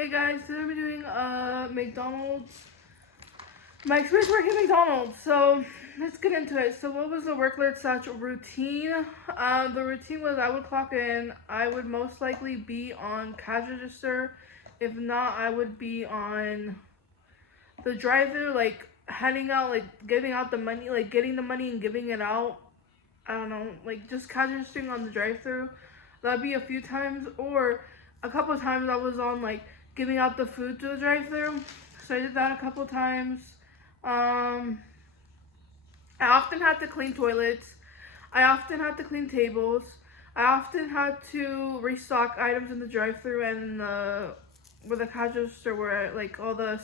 Hey guys, today we're doing McDonald's. My experience working at McDonald's. So let's get into it. So what was the workload / routine? The routine was I would clock in. I would most likely be on cash register. If not, I would be on the drive-thru, like handing out, like giving out the money, like getting the money and giving it out. I don't know, like just cash registering on the drive-thru. That'd be a few times, or a couple of times I was on like giving out the food to the drive-thru. So I did that a couple of times. I often had to clean toilets. I often had to clean tables. I often had to restock items in the drive-thru and where the cash register were like all the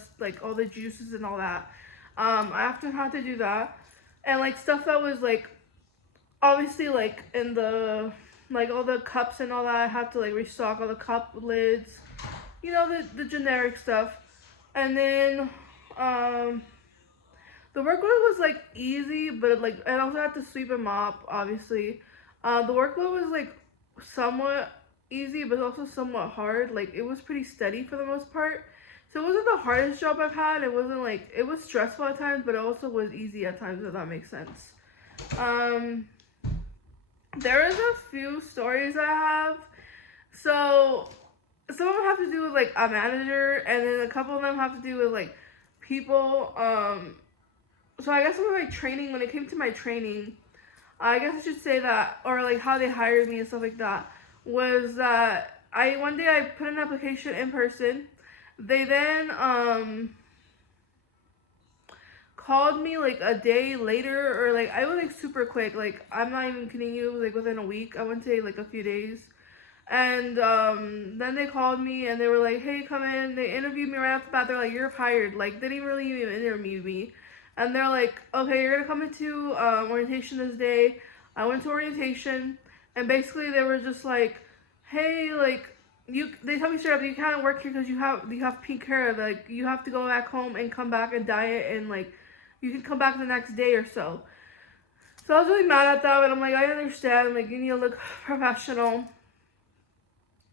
juices and all that. I often had to do that, and like stuff that was like obviously like in the like all the cups and all that. I had to like restock all the cup lids, the generic stuff. And then the workload was like easy, but like I also had to sweep and mop obviously. The workload was like somewhat easy but also somewhat hard. Like it was pretty steady for the most part, so it wasn't the hardest job I've had. It wasn't like, it was stressful at times, but it also was easy at times, if that makes sense. There is a few stories I have. So some of them have to do with like a manager, and then a couple of them have to do with like people. So I guess with my training, when it came to my training, I guess I should say that, or like how they hired me and stuff like that, was that one day I put an application in person. They then called me like a day later, or like I was like super quick. Like I'm not even kidding you. It was like within a week. I wouldn't say like a few days. And then they called me and they were like, "Hey, come in." They interviewed me right off the bat. They're like, "You're hired." Like they didn't really even interview me. And they're like, "Okay, you're gonna come into orientation this day." I went to orientation, and basically they were just like, "Hey, like they tell me straight up, you can't work here because you have pink hair. Like you have to go back home and come back and dye it, and like you can come back the next day or so." So I was really mad at that, but I'm like, I understand. Like you need to look professional.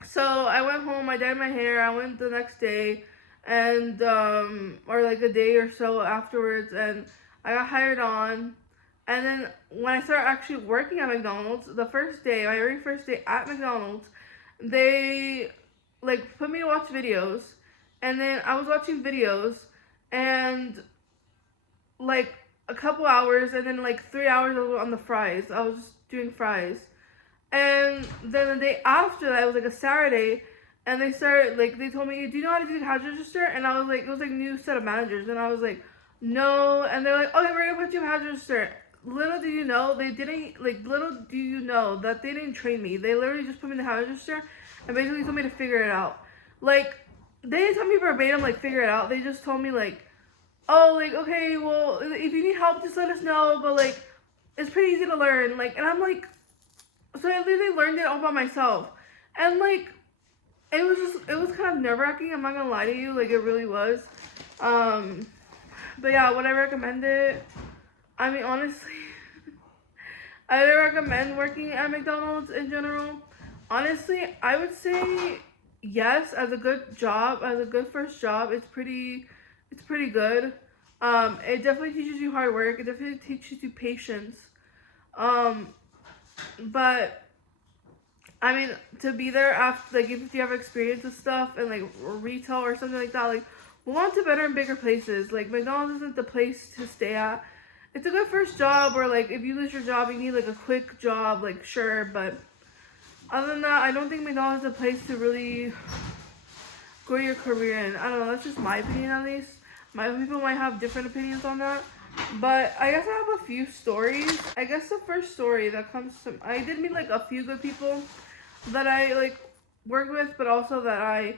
So I went home. I dyed my hair. I went the next day, and or like a day or so afterwards, and I got hired on. And then when I started actually working at McDonald's, the first day, my very first day at McDonald's, they like put me to watch videos, and then I was watching videos, and like a couple hours, and then like 3 hours I was on the fries. I was just doing fries. And then the day after that, it was like a Saturday, and they started like they told me, "Do you know how to do the cash register?" And I was like, it was like a new set of managers, and I was like, "No." And they're like, "Okay, we're gonna put you in cash register." Little do you know, they didn't like. Little do you know that they didn't train me. They literally just put me in the cash register, and basically told me to figure it out. Like they didn't tell me verbatim like figure it out. They just told me like, "Oh, like okay, well if you need help, just let us know." But like, it's pretty easy to learn. Like, and I'm like, so I literally learned it all by myself. And like it was kind of nerve-wracking, I'm not gonna lie to you, like it really was. Um but yeah, would I recommend it? I mean, honestly, I would recommend working at McDonald's in general. Honestly, I would say yes, as a good job, as a good first job. It's pretty good. It definitely teaches you hard work. It definitely teaches you patience. Um, but I mean, to be there after, like, if you have experience with stuff and like retail or something like that, like, move on to better and bigger places. Like, McDonald's isn't the place to stay at. It's a good first job, or like, if you lose your job, you need like a quick job, like, sure. But other than that, I don't think McDonald's is a place to really grow your career in. I don't know. That's just my opinion, at least. My people might have different opinions on that. But I guess I have a few stories. I guess the first story that comes to, I did meet like a few good people that I like worked with, but also that I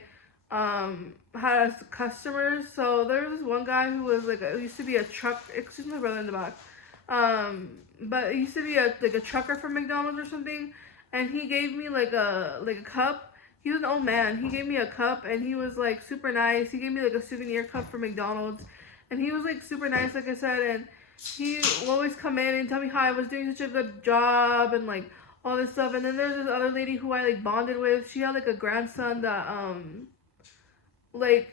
had as customers. So there was this one guy who was like used to be a truck. Excuse my brother in the back. But he used to be a trucker for McDonald's or something, and he gave me like a cup. He was an old man. He gave me a cup, and he was like super nice. He gave me like a souvenir cup for McDonald's, and he was like super nice, like I said, and he will always come in and tell me how I was doing such a good job and like all this stuff. And then there's this other lady who I like bonded with. She had like a grandson that like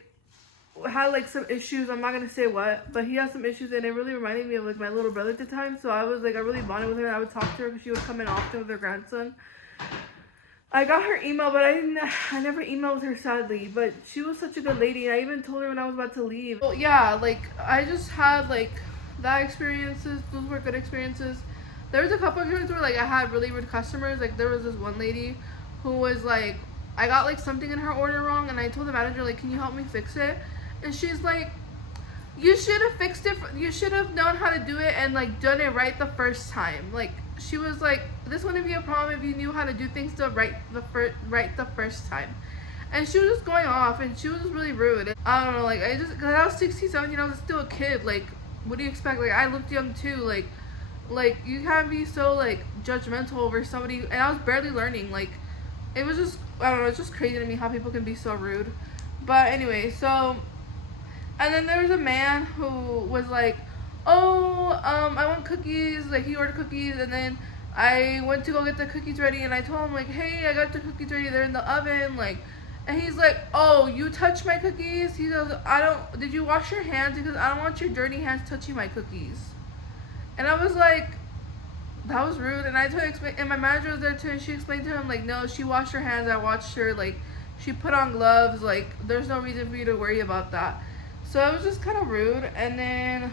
had like some issues. I'm not gonna say what, but he has some issues, and it really reminded me of like my little brother at the time. So I was like, I really bonded with her. I would talk to her because she would come in often with her grandson. I got her email, but I never emailed her, sadly. But she was such a good lady. I even told her when I was about to leave. Well, yeah, like I just had like that experiences. Those were good experiences. There was a couple of times where like I had really rude customers. Like there was this one lady who was like, I got like something in her order wrong, and I told the manager like, can you help me fix it? And she's like, you should have fixed it. You should have known how to do it and like done it right the first time. Like she was like, this wouldn't be a problem if you knew how to do things right the first time. And she was just going off, and she was just really rude. I don't know, like cause I was 16, 17, I was still a kid. Like, what do you expect? Like I looked young too. Like you can't be so like judgmental over somebody. And I was barely learning. Like it was just, I don't know, it's just crazy to me how people can be so rude. But anyway, so. And then there was a man who was like, oh, I want cookies. Like, he ordered cookies, and then I went to go get the cookies ready, and I told him, like, hey, I got the cookies ready. They're in the oven. Like, and he's like, oh, you touched my cookies? He goes, did you wash your hands? Because I don't want your dirty hands touching my cookies. And I was like, that was rude. And I told her, and my manager was there too, and she explained to him, like, no, she washed her hands. I watched her, like, she put on gloves. Like, there's no reason for you to worry about that. So it was just kind of rude. And then,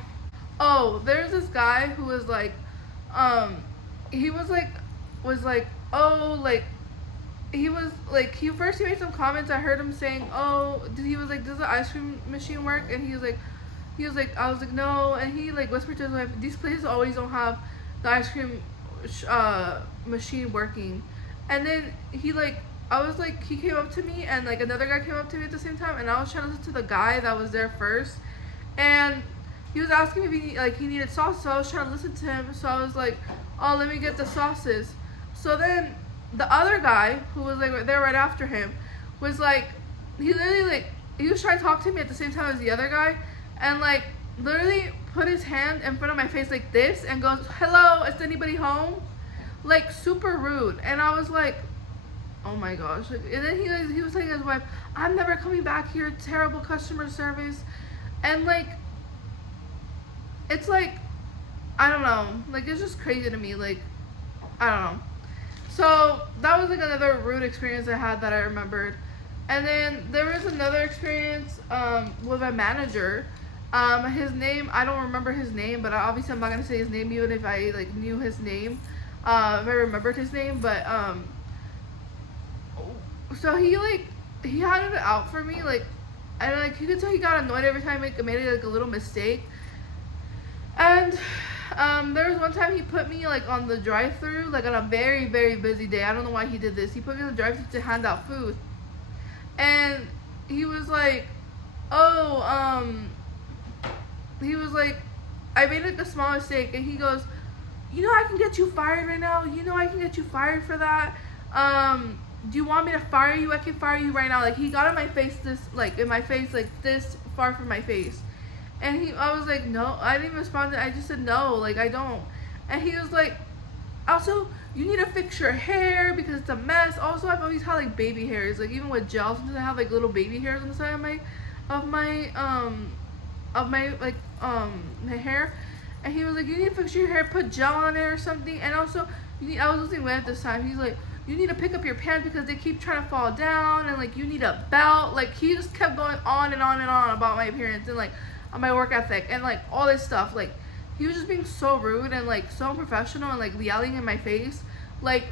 oh, there's this guy who was like, he was like, oh, like, he first made some comments. I heard him saying, oh, he was like, does the ice cream machine work? And he was like, I was like, no. And he like whispered to his wife, these places always don't have the ice cream machine working. And then he like, I was like, he came up to me, and like another guy came up to me at the same time, and I was trying to listen to the guy that was there first, and he was asking me if he needed sauce, so I was trying to listen to him. So I was like, oh, let me get the sauces. So then the other guy who was like there right after him was like, he literally like, he was trying to talk to me at the same time as the other guy, and like literally put his hand in front of my face like this and goes, hello, is anybody home? Like super rude. And I was like, oh my gosh. And then he was telling his wife, I'm never coming back here, terrible customer service. And like, it's like, I don't know, like it's just crazy to me. Like, I don't know. So that was like another rude experience I had that I remembered. And then there was another experience with a manager. His name, I don't remember his name, but obviously I'm not gonna say his name even if I like knew his name, if I remembered his name. But so he had it out for me, like, and like you could tell he got annoyed every time I made like a little mistake. And there was one time he put me like on the drive-through, like on a very, very busy day. I don't know why he did this. He put me on the drive-through to hand out food, and he was like, oh, he was like, I made like a small mistake, and he goes, you know I can get you fired right now. You know I can get you fired for that. Do you want me to fire you? I can fire you right now. Like he got in my face, in my face, like this far from my face. And I was like, no, I didn't even respond to it. I just said, no, like I don't. And he was like, also, you need to fix your hair because it's a mess. Also, I've always had like baby hairs. Like even with gel, sometimes I have like little baby hairs on the side of my hair. And he was like, you need to fix your hair, put gel on it or something. And also, I was losing weight at this time. He's like, you need to pick up your pants because they keep trying to fall down, and like you need a belt. Like he just kept going on and on and on about my appearance and like on my work ethic and like all this stuff. Like he was just being so rude and like so unprofessional and like yelling in my face. Like,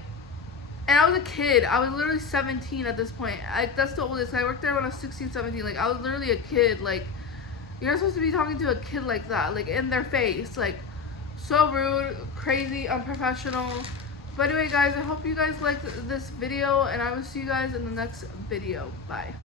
and I was a kid. I was literally 17 at this point. That's the oldest. I worked there when I was 16, 17. Like I was literally a kid. Like you're not supposed to be talking to a kid like that, like in their face. Like so rude, crazy, unprofessional. But anyway guys, I hope you guys liked this video, and I will see you guys in the next video. Bye.